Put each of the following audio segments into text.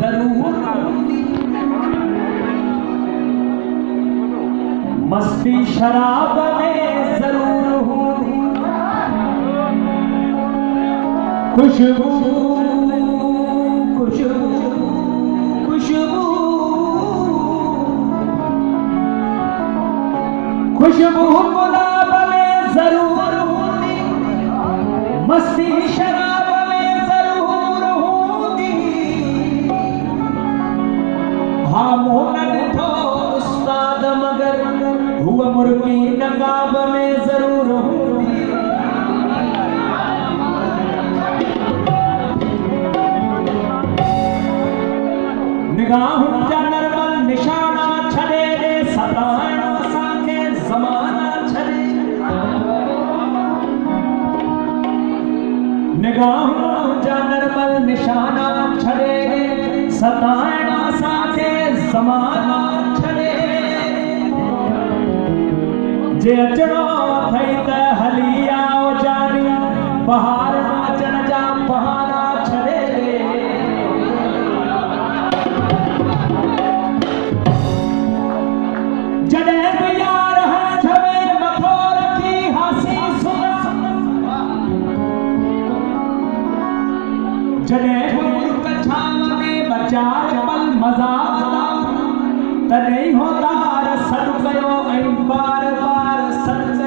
जरूर मस्ती शराब में जरूर होती खुशबू खुशबू खुशबू खुशबू गुलाब में जरूर होती मस्ती शराब में जरूर होती हाँ मोहन तो उस्ताद मगर हुआ मुर्गी नकाब में जरूर होती निगाह जा नरमल निशाना छड़े रे सताना साथे जमाना छड़े निगाह जा नरमल निशाना छड़े रे सताना साथे जमाना छड़े जे अचड़ो थई त हली आओ जानी बहार नाचन जा बहाना छड़े जड़े यार है छवे मथोर की हंसी सुना जड़े कछाव में बचार पल मजा तने होता रसद कयो ऐं बार बार सच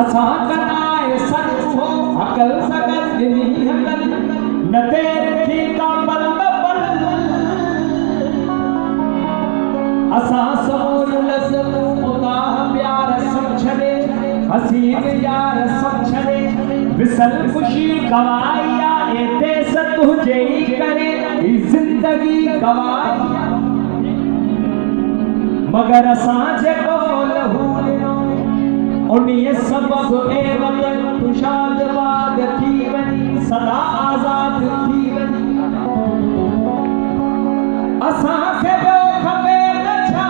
असा कनाए सच हो अकल सगत दिनी हकल न देखी का पल पल असा सोल लज़्म उताह प्यार सब छड़े हसीन यार सब छड़े विसल खुशी गवाइया एते तुझे करे जिंदगी गवाइया मगर असां जेको लहू ॾिनो उन्हीअ सबब ए वक़्त तुशाद बाग थी वञी सदा आज़ाद थी वञी असांखे ॿियो खपे त छा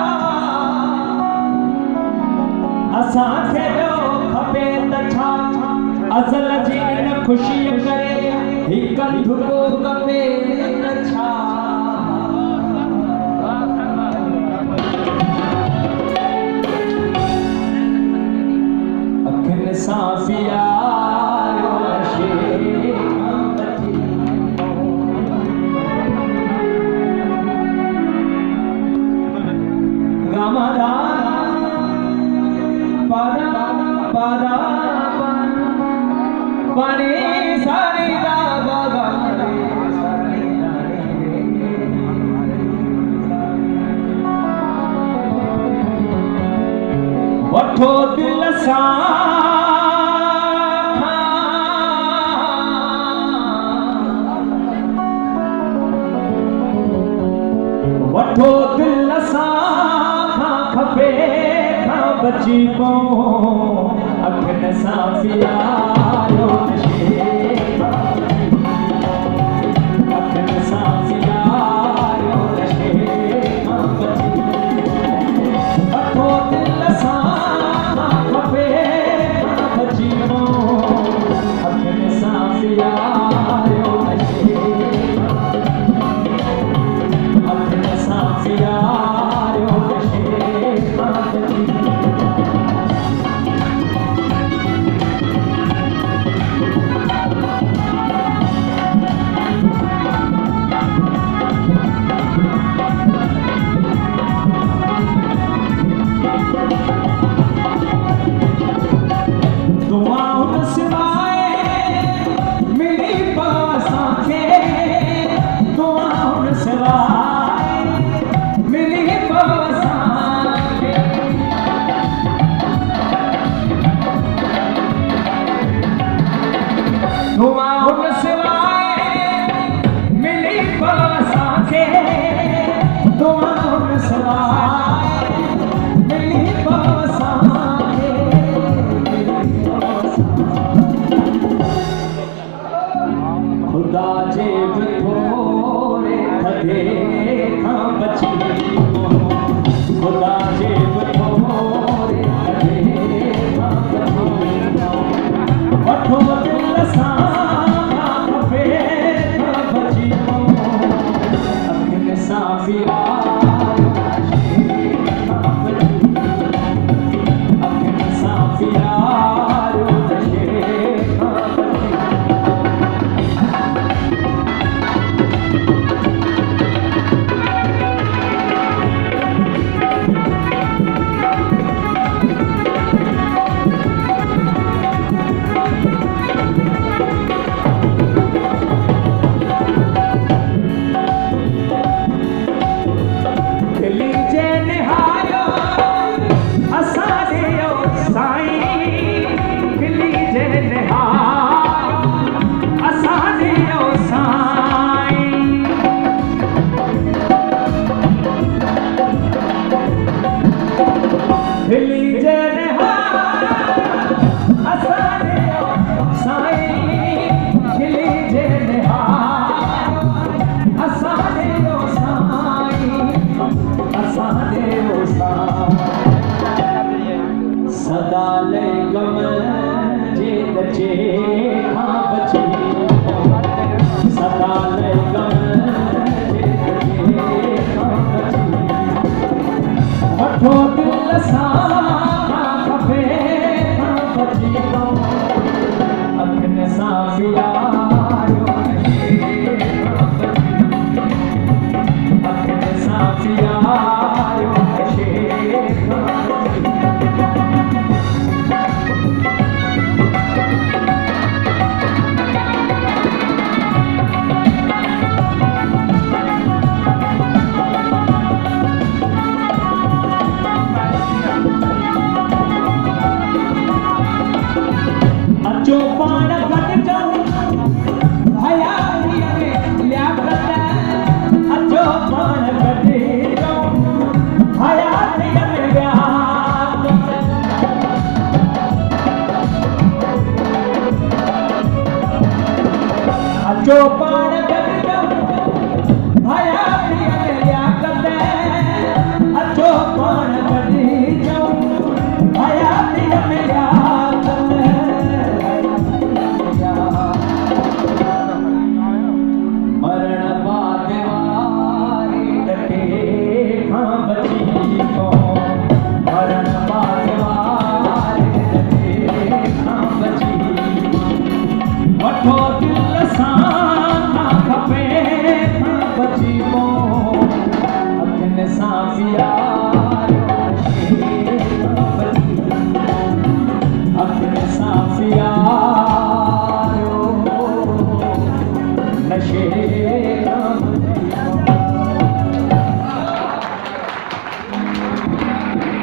असांखे ॿियो खपे त छा अज़ल जी इन ख़ुशीअ करे हिकु धुको खपे त छा साफिया गमरा पारा पारा पानी सारी दागा वठो दिल सा वठो दिल सां खपे खां बची पो अखियुनि सां पीआरो अखियुनि सां पीआरो खां बची वठो दिल सां खपे खां बची पो अखियुनि सां पीआरो लसां खपे बची तो अखन सां प्यारो अखन सां प्यारो अचो पाण गॾिजऊं हयातीअ में लियाकत अचो पाण गॾिजऊं हयातीअ में लियाकत अचो पाण